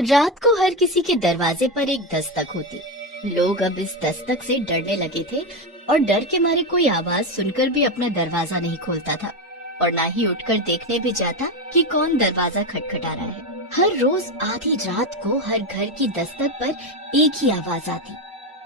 रात को हर किसी के दरवाजे पर एक दस्तक होती। लोग अब इस दस्तक से डरने लगे थे और डर के मारे कोई आवाज सुनकर भी अपना दरवाजा नहीं खोलता था और ना ही उठकर देखने भी जाता कि कौन दरवाजा खटखटा रहा है। हर रोज आधी रात को हर घर की दस्तक पर एक ही आवाज आती,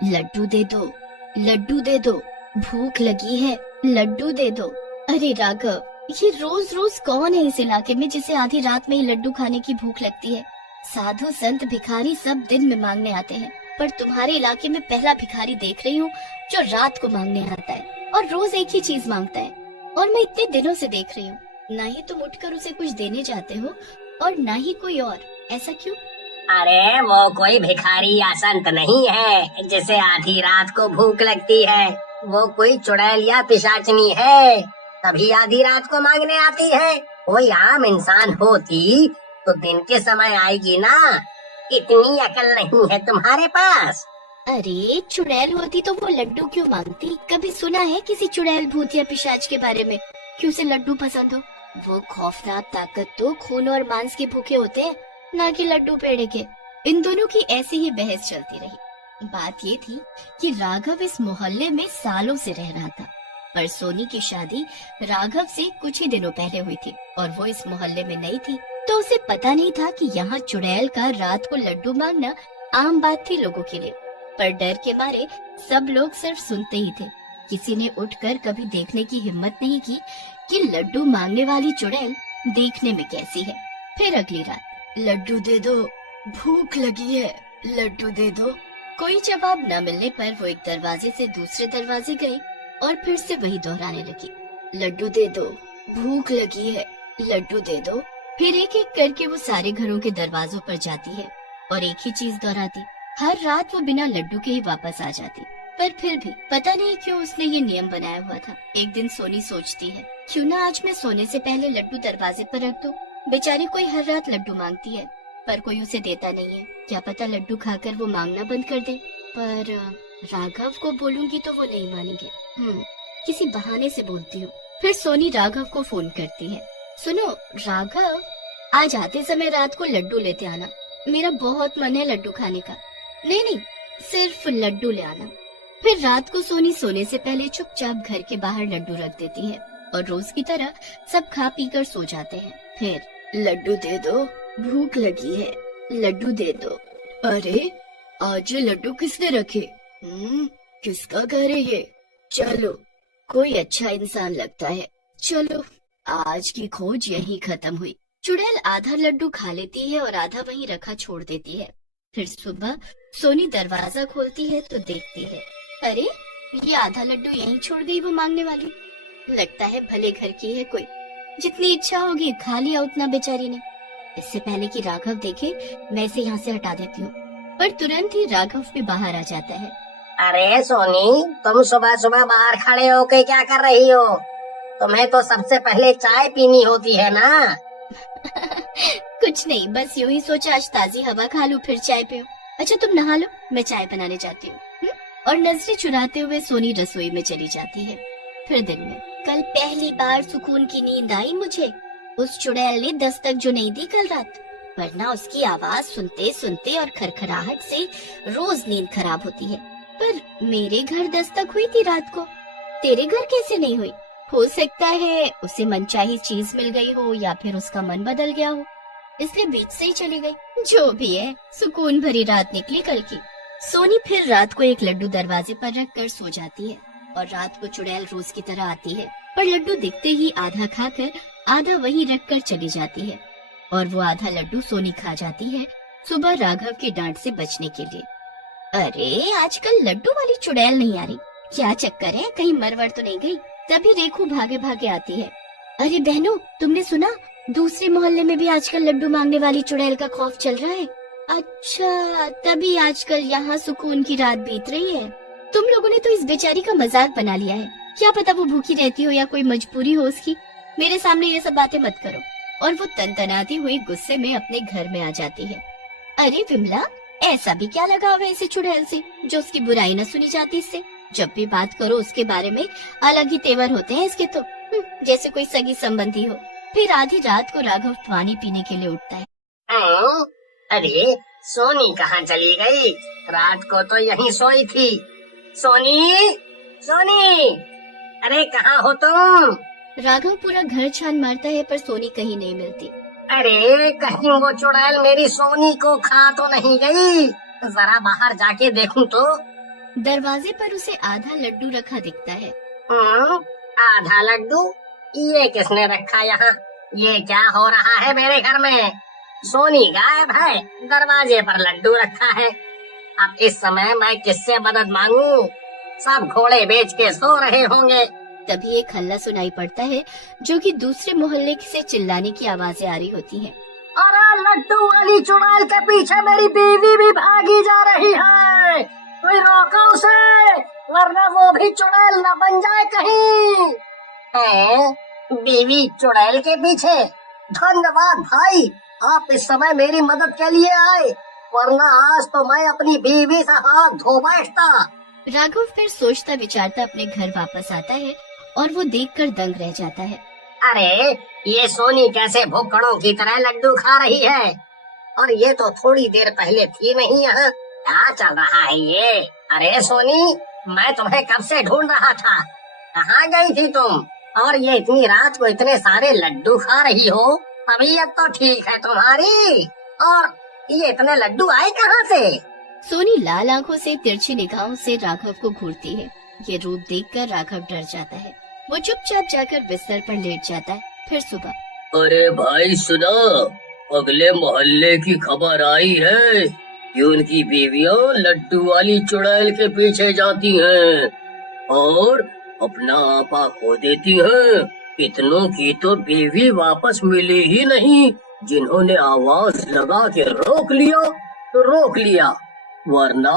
लड्डू दे दो, लड्डू दे दो, भूख लगी है, लड्डू दे दो। अरे राघव, ये रोज रोज कौन है इस इलाके में जिसे आधी रात में ही लड्डू खाने की भूख लगती है? साधु संत भिखारी सब दिन में मांगने आते हैं, पर तुम्हारे इलाके में पहला भिखारी देख रही हूँ जो रात को मांगने आता है और रोज एक ही चीज मांगता है। और मैं इतने दिनों से देख रही हूँ, न ही तुम उठकर उसे कुछ देने जाते हो और न ही कोई और। ऐसा क्यों? अरे वो कोई भिखारी या संत नहीं है जिसे आधी रात को भूख लगती है। वो कोई चुड़ैल या पिशाचनी है, तभी आधी रात को मांगने आती है। कोई आम इंसान होती तो दिन के समय आएगी ना। इतनी अकल नहीं है तुम्हारे पास। अरे चुड़ैल होती तो वो लड्डू क्यों मांगती? कभी सुना है किसी चुड़ैल भूत या पिशाच के बारे में कि उसे लड्डू पसंद हो? वो खौफनाक ताकत तो खून और मांस के भूखे होते हैं, ना कि लड्डू पेड़े के। इन दोनों की ऐसी ही बहस चलती रही। बात ये थी कि राघव इस मोहल्ले में सालों से रह रहा था, पर सोनी की शादी राघव से कुछ ही दिनों पहले हुई थी और वो इस मोहल्ले में नई थी, तो उसे पता नहीं था कि यहाँ चुड़ैल का रात को लड्डू मांगना आम बात थी लोगों के लिए। पर डर के मारे सब लोग सिर्फ सुनते ही थे। किसी ने उठकर कभी देखने की हिम्मत नहीं की कि लड्डू मांगने वाली चुड़ैल देखने में कैसी है। फिर अगली रात, लड्डू दे दो, भूख लगी है, लड्डू दे दो। कोई जवाब न मिलने पर वो एक दरवाजे से दूसरे दरवाजे गई और फिर से वही दोहराने लगी, लड्डू दे दो, भूख लगी है, लड्डू दे दो। फिर एक एक करके वो सारे घरों के दरवाजों पर जाती है और एक ही चीज दोहराती। हर रात वो बिना लड्डू के ही वापस आ जाती, पर फिर भी पता नहीं क्यों उसने ये नियम बनाया हुआ था। एक दिन सोनी सोचती है, क्यों ना आज मैं सोने से पहले लड्डू दरवाजे पर रख दूं। बेचारी कोई हर रात लड्डू मांगती है, पर कोई उसे देता नहीं है। क्या पता लड्डू खाकर वो मांगना बंद कर दे। पर राघव को बोलूंगी तो वो नहीं मानेंगे। किसी बहाने से बोलती हूँ। फिर सोनी राघव को फोन करती है, सुनो राघव, आज आते समय रात को लड्डू लेते आना, मेरा बहुत मन है लड्डू खाने का। नहीं नहीं, सिर्फ लड्डू ले आना। फिर रात को सोनी सोने से पहले चुपचाप घर के बाहर लड्डू रख देती है और रोज की तरह सब खा पी कर सो जाते हैं। फिर लड्डू दे दो, भूख लगी है, लड्डू दे दो। अरे आज ये लड्डू किसने रखे? किसका घर है ये? चलो, कोई अच्छा इंसान लगता है। चलो, आज की खोज यहीं खत्म हुई। चुड़ैल आधा लड्डू खा लेती है और आधा वहीं रखा छोड़ देती है। फिर सुबह सोनी दरवाजा खोलती है तो देखती है, अरे ये आधा लड्डू यहीं छोड़ गई वो मांगने वाली। लगता है भले घर की है कोई, जितनी इच्छा होगी खा लिया उतना बेचारी ने। इससे पहले कि राघव देखे मैं इसे यहाँ से हटा देती हूँ। पर तुरंत ही राघव भी बाहर आ जाता है। अरे सोनी, तुम सुबह सुबह बाहर खड़े होके क्या कर रही हो? तुम्हें तो सबसे पहले चाय पीनी होती है ना। कुछ नहीं, बस यूं ही सोचा आज ताजी हवा खा लूं फिर चाय पीऊं। अच्छा तुम नहा लो, मैं चाय बनाने जाती हूँ। और नजरें चुराते हुए सोनी रसोई में चली जाती है। फिर दिन में, कल पहली बार सुकून की नींद आई मुझे। उस चुड़ैल ने दस्तक जो नहीं दी कल रात, वरना उसकी आवाज सुनते सुनते और खरखराहट से रोज नींद खराब होती है। पर मेरे घर दस्तक हुई थी रात को, तेरे घर कैसे नहीं हुई? हो सकता है उसे मनचाही चीज मिल गई हो या फिर उसका मन बदल गया हो, इसलिए बीच से ही चली गई। जो भी है, सुकून भरी रात निकली कल की। सोनी फिर रात को एक लड्डू दरवाजे पर रख कर सो जाती है और रात को चुड़ैल रोज की तरह आती है, पर लड्डू दिखते ही आधा खाकर आधा वहीं रख कर चली जाती है और वो आधा लड्डू सोनी खा जाती है सुबह राघव के डांट से बचने के लिए। अरे आजकल लड्डू वाली चुड़ैल नहीं आ रही, क्या चक्कर है? कहीं मरवर तो नहीं गई? तभी रेखू भागे भागे आती है। अरे बहनों, तुमने सुना दूसरे मोहल्ले में भी आजकल लड्डू मांगने वाली चुड़ैल का खौफ चल रहा है? अच्छा, तभी आजकल यहाँ सुकून की रात बीत रही है। तुम लोगों ने तो इस बेचारी का मजाक बना लिया है। क्या पता वो भूखी रहती हो या कोई मजबूरी हो उसकी। मेरे सामने ये सब बातें मत करो। और वो तनतनाती हुई गुस्से में अपने घर में आ जाती है। अरे विमला, ऐसा भी क्या लगाव है इसे चुड़ैल से जो उसकी बुराई न सुनी जाती इससे? जब भी बात करो उसके बारे में अलग ही तेवर होते हैं इसके तो, जैसे कोई सगी संबंधी हो। फिर आधी रात को राघव पानी पीने के लिए उठता है। अरे सोनी कहाँ चली गई? रात को तो यहीं सोई थी। सोनी, सोनी, अरे कहाँ हो तुम? राघव पूरा घर छान मारता है पर सोनी कहीं नहीं मिलती। अरे कहीं वो चुड़ैल मेरी सोनी को खा तो नहीं गई? जरा बाहर जाके देखूं तो। दरवाजे पर उसे आधा लड्डू रखा दिखता है। आधा लड्डू? ये किसने रखा यहाँ? ये क्या हो रहा है मेरे घर में? सोनी गायब है, दरवाजे पर लड्डू रखा है। अब इस समय मैं किससे मदद मांगू? सब घोड़े बेच के सो रहे होंगे। तभी एक हल्ला सुनाई पड़ता है जो कि दूसरे मोहल्ले से चिल्लाने की आवाजें आ रही होती हैं। अरे लड्डू वाली चुड़ैल के पीछे मेरी बीवी भी भागी जा रही है। कोई रोको उसे, वरना वो भी चुड़ैल न बन जाए कहीं। बीवी चुड़ैल के पीछे? धन्यवाद भाई, आप इस समय मेरी मदद के लिए आए, वरना आज तो मैं अपनी बीवी से हाथ धो बैठता। राघव फिर सोचता विचारता अपने घर वापस आता है और वो देखकर दंग रह जाता है। अरे ये सोनी कैसे भुक्कड़ों की तरह लड्डू खा रही है? और ये तो थोड़ी देर पहले थी नहीं यहाँ। क्या चल रहा है ये? अरे सोनी, मैं तुम्हें कब से ढूंढ रहा था। कहाँ गई थी तुम? और ये इतनी रात को इतने सारे लड्डू खा रही हो? तबीयत तो ठीक है तुम्हारी? और ये इतने लड्डू आए कहाँ से? सोनी लाल आंखों से तिरछी निगाहों से राघव को घूरती है। ये रूप देखकर राघव डर जाता है। वो चुपचाप जाकर बिस्तर पर लेट जाता है। फिर सुबह, अरे भाई सुनो, अगले मोहल्ले की खबर आई है कि उनकी बीवियां लड्डू वाली चुड़ैल के पीछे जाती हैं और अपना आपा खो देती हैं। कितनों की तो बीवी वापस मिली ही नहीं। जिन्होंने आवाज लगा के रोक लिया तो रोक लिया, वरना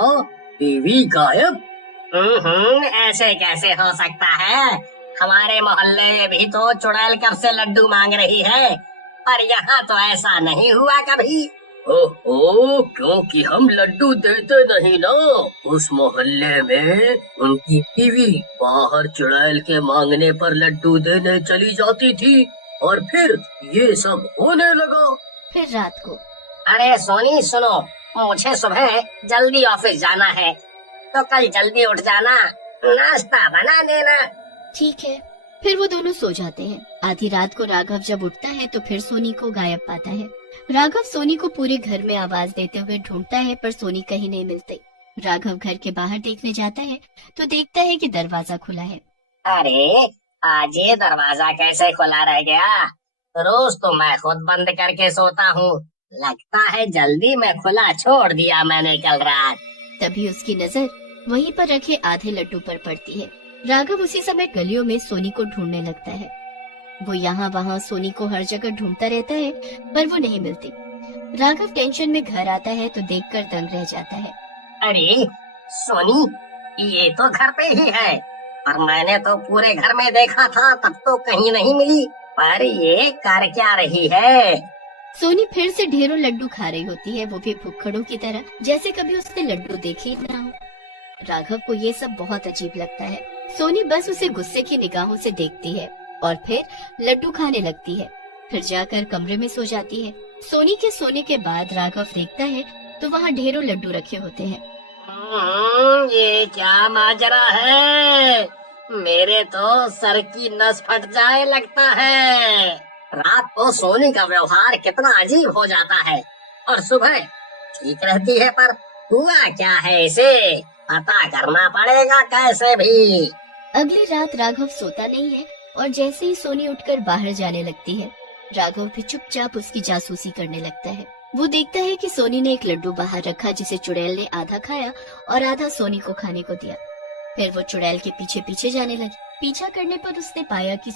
बीवी गायब। ऐसे कैसे हो सकता है? हमारे मोहल्ले में भी तो चुड़ैल कब से लड्डू मांग रही है, पर यहाँ तो ऐसा नहीं हुआ कभी। ओहो, क्योंकि हम लड्डू देते नहीं ना। उस मोहल्ले में उनकी बीवी बाहर चुड़ैल के मांगने पर लड्डू देने चली जाती थी और फिर ये सब होने लगा। फिर रात को, अरे सोनी सुनो, मुझे सुबह जल्दी ऑफिस जाना है, तो कल जल्दी उठ जाना, नाश्ता बना देना। ठीक है। फिर वो दोनों सो जाते हैं। आधी रात को राघव जब उठता है तो फिर सोनी को गायब पाता है। राघव सोनी को पूरे घर में आवाज देते हुए ढूंढता है पर सोनी कहीं नहीं मिलती। राघव घर के बाहर देखने जाता है तो देखता है कि दरवाजा खुला है। अरे आज ये दरवाजा कैसे खुला रह गया? रोज तो मैं खुद बंद करके सोता हूँ, लगता है जल्दी में खुला छोड़ दिया मैंने कल रात। तभी उसकी नजर वहीं पर रखे आधे लड्डू पर पड़ती है। राघव उसी समय गलियों में सोनी को ढूंढने लगता है। वो यहाँ वहाँ सोनी को हर जगह ढूंढता रहता है पर वो नहीं मिलती। राघव टेंशन में घर आता है तो देखकर दंग रह जाता है। अरे सोनी, ये तो घर पे ही है, पर मैंने तो पूरे घर में देखा था, तब तो कहीं नहीं मिली। पर ये कर क्या रही है? सोनी फिर से ढेरों लड्डू खा रही होती है, वो भी भुक्खड़ों की तरह, जैसे कभी उसने लड्डू देखे ही ना हो। राघव को ये सब बहुत अजीब लगता है। सोनी बस उसे गुस्से की निगाहों से देखती है और फिर लड्डू खाने लगती है। फिर जाकर कमरे में सो जाती है। सोनी के सोने के बाद राघव देखता है तो वहाँ ढेरों लड्डू रखे होते हैं। ये क्या माजरा है? मेरे तो सर की नस फट जाए लगता है। रात को सोनी का व्यवहार कितना अजीब हो जाता है और सुबह ठीक रहती है, पर हुआ क्या है इसे पता करना पड़ेगा कैसे भी। अगली रात राघव सोता नहीं है और जैसे ही सोनी उठकर बाहर जाने लगती है, राघव भी चुपचाप उसकी जासूसी करने लगता है। वो देखता है कि सोनी ने एक लड्डू बाहर रखा जिसे चुड़ैल ने आधा खाया और आधा सोनी को खाने को दिया। फिर वो चुड़ैल के पीछे पीछे जाने लगी। पीछा करने पर उसने पाया कि